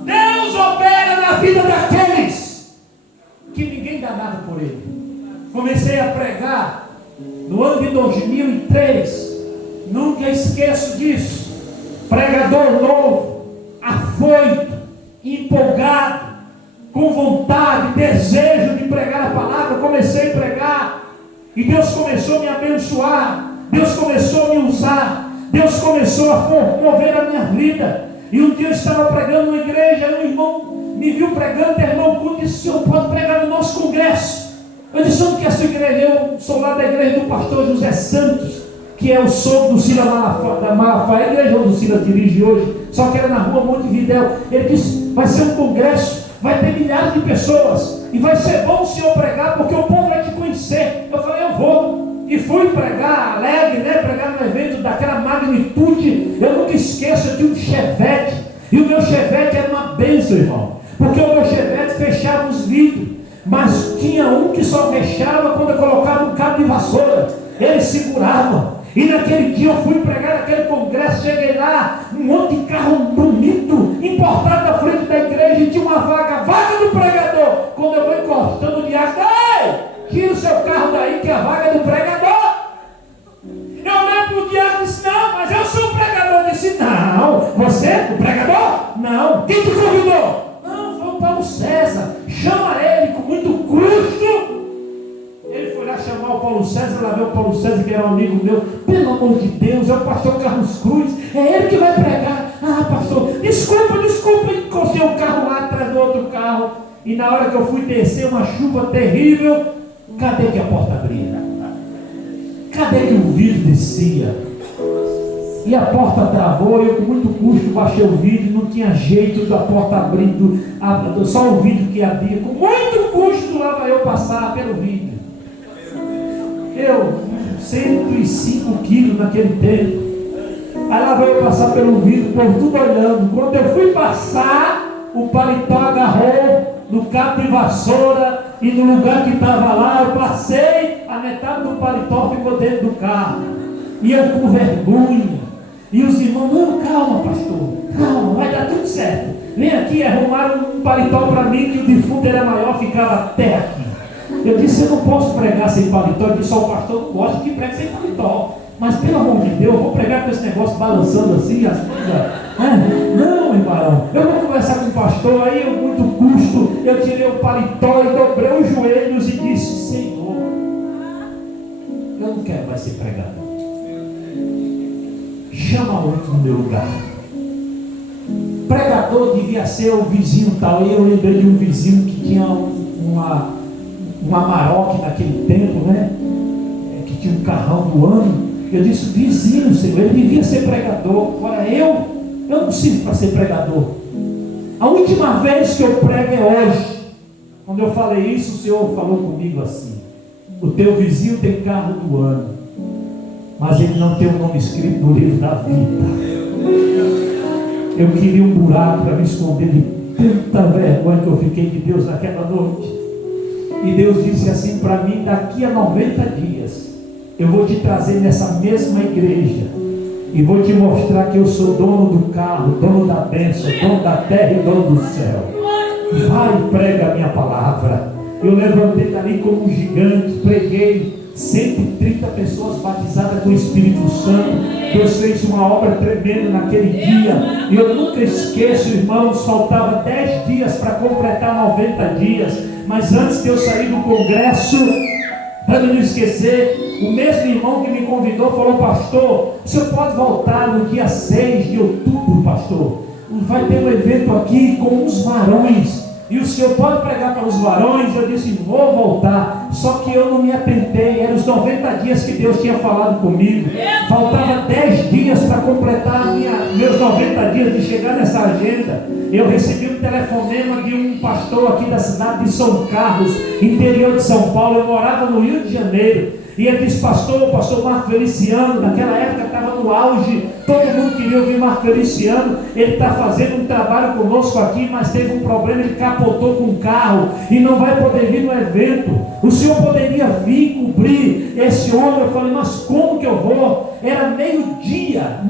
Deus opera na vida daqueles que ninguém dá nada por ele. Comecei a pregar no ano de 2003, nunca esqueço disso, pregador novo, afoito, empolgado, com vontade, desejo de pregar a palavra, comecei a pregar, e Deus começou a me abençoar, Deus começou a me usar, Deus começou a mover a minha vida. E um dia eu estava pregando na igreja, e um irmão me viu pregando, terminou o culto e disse: "Senhor, pode pregar no nosso congresso?" Eu disse: "Onde que é a sua igreja?" Eu sou lá da igreja do pastor José Santos, que é o sogro do Silas Malafaia, a igreja onde o Silas dirige hoje, só que era na rua Montevidéu. Ele disse: "Vai ser um congresso, vai ter milhares de pessoas, e vai ser bom o senhor pregar, porque o povo vai te conhecer." Eu falei: "Eu vou." E fui pregar alegre, né? Pregar num evento daquela magnitude. Eu nunca esqueço, eu tinha um Chevette, e o meu Chevette era uma bênção, irmão, porque o meu Chevette fechava os vidros, mas tinha um que só fechava quando eu colocava um cabo de vassoura. Ele segurava. E naquele dia eu fui pregar naquele congresso, cheguei lá, um monte de carro bonito, importado da frente da igreja, e tinha uma vaga do pregador. Quando eu vou encostando o diácono: "Ei, tira o seu carro daí, que é a vaga do pregador." Eu olhei para o diácono e disse: "Não, mas eu sou o pregador." Ele disse: "Não, você é o pregador? Não. Quem te convidou?" "Não, foi o Paulo César. Chama ele com muito custo." Ele foi lá chamar o Paulo César, lá veio o Paulo César, que era um amigo meu. "Pelo amor de Deus, é o pastor Carlos Cruz, é ele que vai pregar." "Ah, pastor, desculpa, encostei o carro lá atrás do outro carro." E na hora que eu fui descer, uma chuva terrível, cadê que a porta abria? Cadê que o vidro descia? E a porta travou, e eu com muito custo baixei o vidro, não tinha jeito da porta abrindo, só o vidro que abria. Com muito custo lá vai eu passar pelo vidro. Eu, 105 quilos naquele tempo. Aí lá vai eu passar pelo vidro, o povo tudo olhando. Quando eu fui passar, o paletó agarrou no cabo de vassoura, e no lugar que estava lá, eu passei, a metade do paletó ficou dentro do carro. E eu com vergonha. E os irmãos: "Não, calma, pastor, calma, vai dar tudo certo. Vem aqui." Arrumaram um paletó para mim, que o defunto era maior, ficava até aqui. Eu disse: "Eu não posso pregar sem paletó." Eu disse: "Só o pastor não gosta que pregue sem paletó. Mas pelo amor de Deus, eu vou pregar com esse negócio balançando assim, as coisas." "Não, irmão, eu vou conversar com o pastor." Aí, com muito custo, eu tirei o paletó e dobrei os joelhos e disse: "Senhor, eu não quero mais ser pregador. Chama outro no meu lugar." Pregador devia ser o vizinho tal. E eu lembrei de um vizinho que tinha uma Amarok naquele tempo, né? Que tinha um carrão do ano. Eu disse: "Vizinho, Senhor, ele devia ser pregador. Agora eu não sirvo para ser pregador. A última vez que eu prego é hoje." Quando eu falei isso, o Senhor falou comigo assim: "O teu vizinho tem carro do ano, mas ele não tem o nome escrito no livro da vida." Eu queria um buraco para me esconder de tanta vergonha que eu fiquei de Deus naquela noite. E Deus disse assim para mim: "Daqui a 90 dias eu vou te trazer nessa mesma igreja e vou te mostrar que eu sou dono do carro, dono da bênção, dono da terra e dono do céu. Vai e prega a minha palavra." Eu levantei dali como um gigante, preguei, 130 pessoas batizadas com o Espírito Santo. Deus fez uma obra tremenda naquele dia. E eu nunca esqueço, irmãos, faltava 10 dias para completar 90 dias. Mas antes de eu sair do congresso, para não esquecer, o mesmo irmão que me convidou falou: "Pastor, o senhor pode voltar no dia 6 de outubro, pastor? Vai ter um evento aqui com os varões, e o senhor pode pregar para os varões?" Eu disse: "Vou voltar." Só que eu não me atentei, eram os 90 dias que Deus tinha falado comigo. Faltava 10 dias para completar meus 90 dias de chegar nessa agenda. Eu recebi um telefonema de um pastor aqui da cidade de São Carlos, interior de São Paulo. Eu morava no Rio de Janeiro. E ele disse: o pastor Marco Feliciano, naquela época estava no auge, todo mundo queria ouvir Marco Feliciano. Ele está fazendo um trabalho conosco aqui, mas teve um problema, ele capotou com o carro e não vai poder vir no evento. O senhor poderia vir cobrir esse homem? Eu falei: mas como que eu vou? Era meio-dia.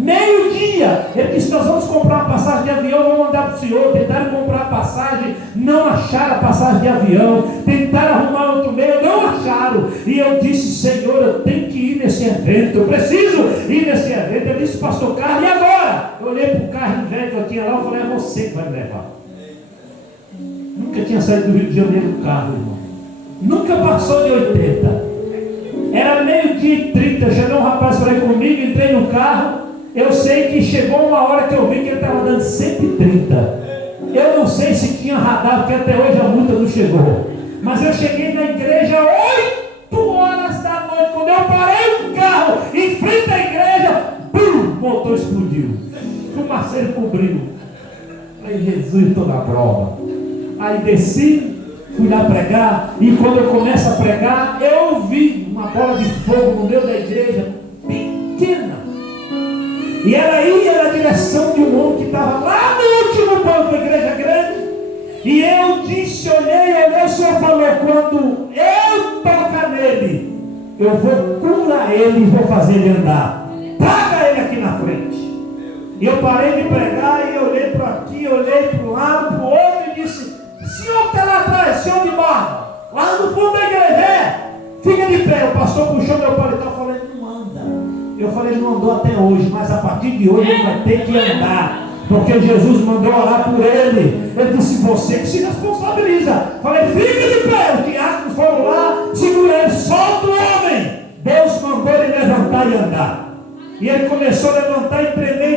Ele disse: nós vamos comprar uma passagem de avião, vou mandar para o senhor. Tentaram comprar a passagem passagem, não acharam a passagem de avião, tentaram arrumar outro meio, não acharam. E eu disse: Senhor, eu tenho que ir nesse evento, eu preciso ir nesse evento. Eu disse: pastor Carlos, e agora? Eu olhei para o carro velho que eu tinha lá, eu falei: é você que vai me levar. Nunca tinha saído do Rio de Janeiro do carro, irmão. Nunca passou de 80. Era 12:30, chegou um rapaz para ir comigo, entrei no carro. Eu sei que chegou uma hora que eu vi que ele estava dando 130. Eu não sei se tinha radar, porque até hoje a multa não chegou. Mas eu cheguei na igreja 8 horas da noite. Quando eu parei o carro em frente à igreja, pum, o motor explodiu. O fumaceiro cobriu. Falei: Jesus, estou na prova. Aí desci, fui lá pregar, e quando eu começo a pregar, eu vi uma bola de fogo no meio da igreja, pequena. E ela ia na direção de um homem que estava lá no último banco da igreja grande. E eu disse, olhei, o Senhor falou: quando eu tocar nele, eu vou curar ele e vou fazer ele andar. Traga ele aqui na frente. E eu parei de pregar e olhei para aqui, olhei para um lado, para o outro e disse: senhor que está lá atrás, senhor de barba, lá no fundo da igreja, fica de pé. O pastor puxou meu paletó e falou: ele não anda. Eu falei: ele não andou até hoje, mas a partir de hoje ele vai ter que andar, porque Jesus mandou orar por ele. Ele disse: você que se responsabiliza. Falei: fica de pé. Os diáconos foram lá, segura ele, solta o homem. Deus mandou ele levantar e andar. E ele começou a levantar e tremer.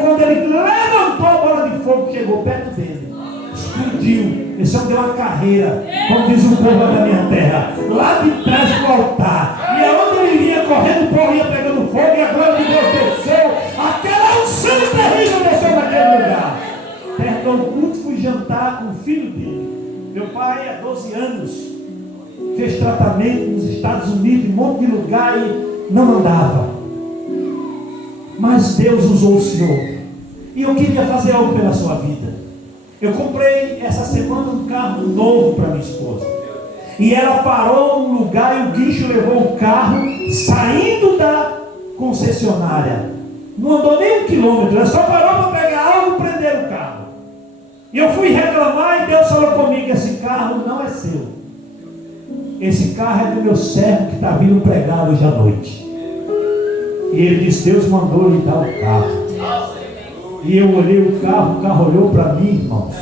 Quando ele levantou, a bola de fogo chegou perto dele, explodiu. Esse homem deu uma carreira, como diz o povo da minha terra, lá de trás do altar. E aonde ele ia correndo, o povo ia pegando fogo, e a glória de Deus desceu. Aquela unção terrível desceu naquele lugar. Terminou o culto, fui jantar com o filho dele. Meu pai, há 12 anos, fez tratamento nos Estados Unidos, em um monte de lugar, e não andava. Mas Deus usou o Senhor. E eu queria fazer algo pela sua vida. Eu comprei essa semana um carro novo para minha esposa. E ela parou num lugar e o guincho levou o carro saindo da concessionária. Não andou nem 1 quilômetro, ela só parou para pegar algo e prender o carro. E eu fui reclamar e Deus falou comigo: esse carro não é seu. Esse carro é do meu servo que está vindo pregar hoje à noite. E ele disse: Deus mandou lhe dar o carro. E eu olhei o carro olhou para mim, irmãos.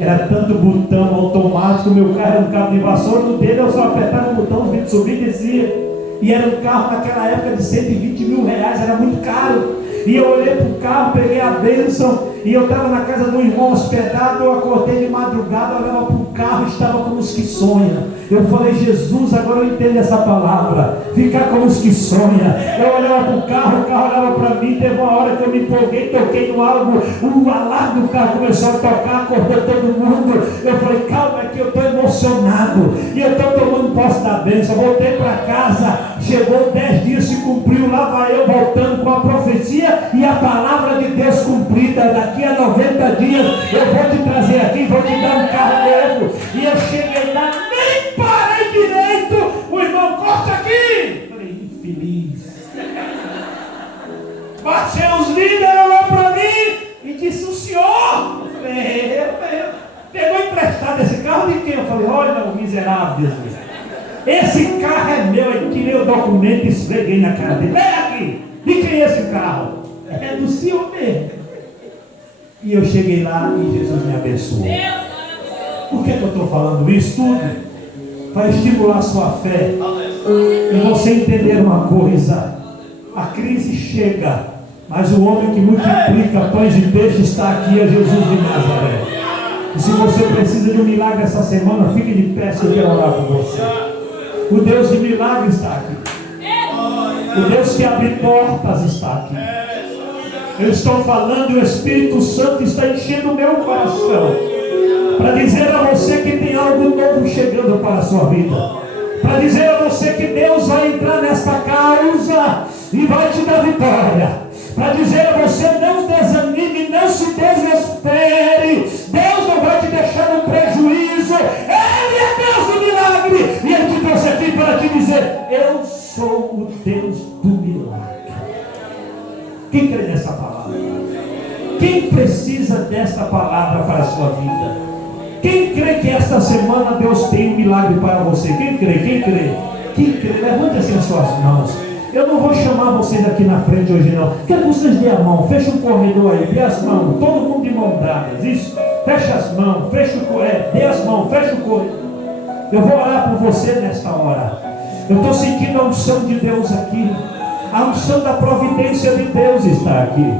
Era tanto botão automático, o meu carro era um carro de vassoura, no dele eu só apertava o botão, os vídeos subiam e descia. E era um carro naquela época de 120 mil reais, era muito caro. E eu olhei para o carro, peguei a bênção, e eu estava na casa de um irmão hospedado. Eu acordei de madrugada, olhava para o carro, estava como os que sonham. Eu falei: Jesus, agora eu entendo essa palavra, ficar como os que sonham. Eu olhava para o carro olhava para mim. Teve uma hora que eu me empolguei, toquei no algo, o alarme do carro começou a tocar, acordou todo mundo. Eu falei: calma aqui, eu estou emocionado, e eu estou tomando posse da bênção. Voltei para casa, chegou 10 dias, se cumpriu, lá vai eu voltando com a profecia e a palavra de Deus cumprida. Daqui a 90 dias eu vou te trazer aqui, vou te dar um carro novo. E eu cheguei lá, nem parei direito, o irmão: corta aqui. Eu falei: infeliz. Bateu os líderes, olhou para mim e disse: o senhor? Eu falei: pegou emprestado esse carro de quem? Eu falei: olha o miserável, Jesus, esse carro é meu. Eu tirei o documento e esfreguei na cara dele: vem aqui, de quem é esse carro? É do senhor mesmo. E eu cheguei lá e Jesus me abençoou. Por que eu estou falando isso tudo? Para estimular a sua fé e você entender uma coisa: a crise chega, mas o homem que multiplica pães e peixes está aqui, é Jesus de Nazaré. E se você precisa de um milagre essa semana, fique de pé, se eu quero orar por você. O Deus de milagres está aqui. O Deus que abre portas está aqui. Eu estou falando e o Espírito Santo está enchendo o meu coração para dizer a você que tem algo novo chegando para a sua vida, para dizer a você que Deus vai entrar nesta causa e vai te dar vitória, para dizer a você: não desanime, não se desespere. Deus não vai te deixar no prejuízo. Ele é Deus do milagre, e Ele te trouxe aqui para te dizer: eu sou o Deus do milagre. Quem crê nessa palavra? Quem precisa dessa esta palavra para a sua vida? Quem crê que esta semana Deus tem um milagre para você? Quem crê? Quem crê? Quem crê? Levante assim as suas mãos. Eu não vou chamar vocês aqui na frente hoje não. Quero que vocês dêem a mão. Fecha o corredor aí. Dê as mãos. Todo mundo de mão dadas. Isso. Fecha as mãos. Fecha o corredor. Dê as mãos. Fecha o corredor. Eu vou orar por você nesta hora. Eu estou sentindo a unção de Deus aqui. A unção da providência de Deus está aqui.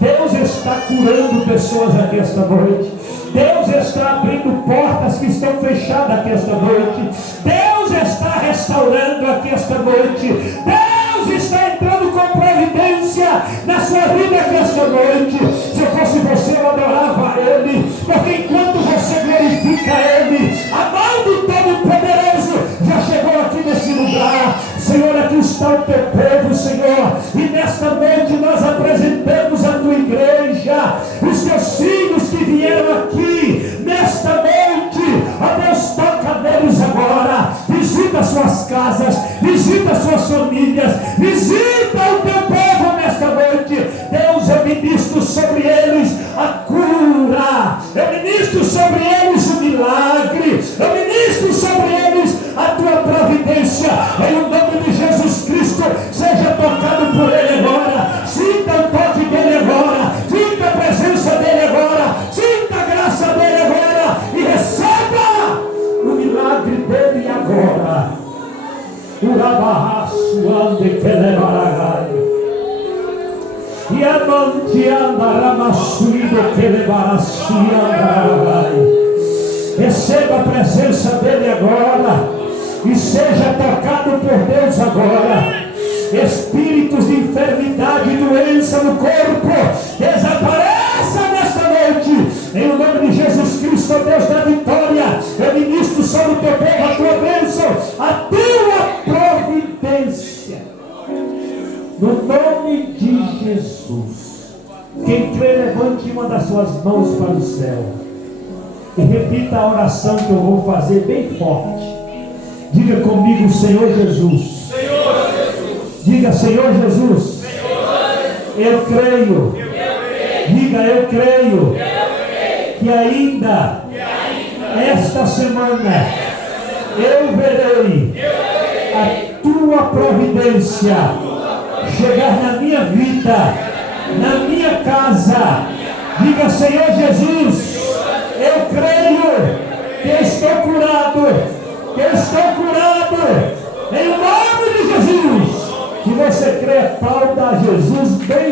Deus está curando pessoas aqui esta noite. Deus está abrindo portas que estão fechadas aqui esta noite. Deus está restaurando aqui esta noite. Deus está entrando com providência na sua vida aqui esta noite. Se eu fosse você, eu adorava Ele, porque enquanto você glorifica Ele, a mão do Todo-Poderoso já chegou aqui nesse lugar. Senhor, aqui está o teu povo, Senhor, e nesta noite nós apresentamos a tua igreja, os teus filhos que vieram aqui nesta noite. Ó Deus, toca neles agora, visita suas casas, visita suas famílias, visita o teu povo nesta noite. Deus, eu ministro sobre eles a cura, eu ministro sobre eles o milagre, eu ministro sobre eles a tua providência, em o nome de Jesus Cristo. Seja tocado por Ele agora, sinta o toque dEle agora, sinta a presença dEle agora, sinta a graça dEle agora, e receba o milagre dEle agora. Urabarraço ande que levaragai, e amante andaramaçuído que levaraçu andarai. Receba a presença dEle agora e seja tocado por Deus agora. Espíritos de enfermidade e doença no corpo, desapareça nesta noite, em nome de Jesus Cristo, Deus da vitória. Eu ministro sobre o teu povo a tua bênção, a tua providência, no nome de Jesus. Quem crê, levante uma das suas mãos para o céu e repita a oração que eu vou fazer bem forte. Diga comigo: Senhor Jesus. Senhor Jesus. Diga: Senhor Jesus. Eu creio. Diga: eu creio. Que ainda esta semana eu verei a tua providência chegar na minha vida, na minha casa. Diga: Senhor Jesus, eu creio que estou curado, que estou curado, em nome de Jesus. Que você crê, aplauda a Jesus bem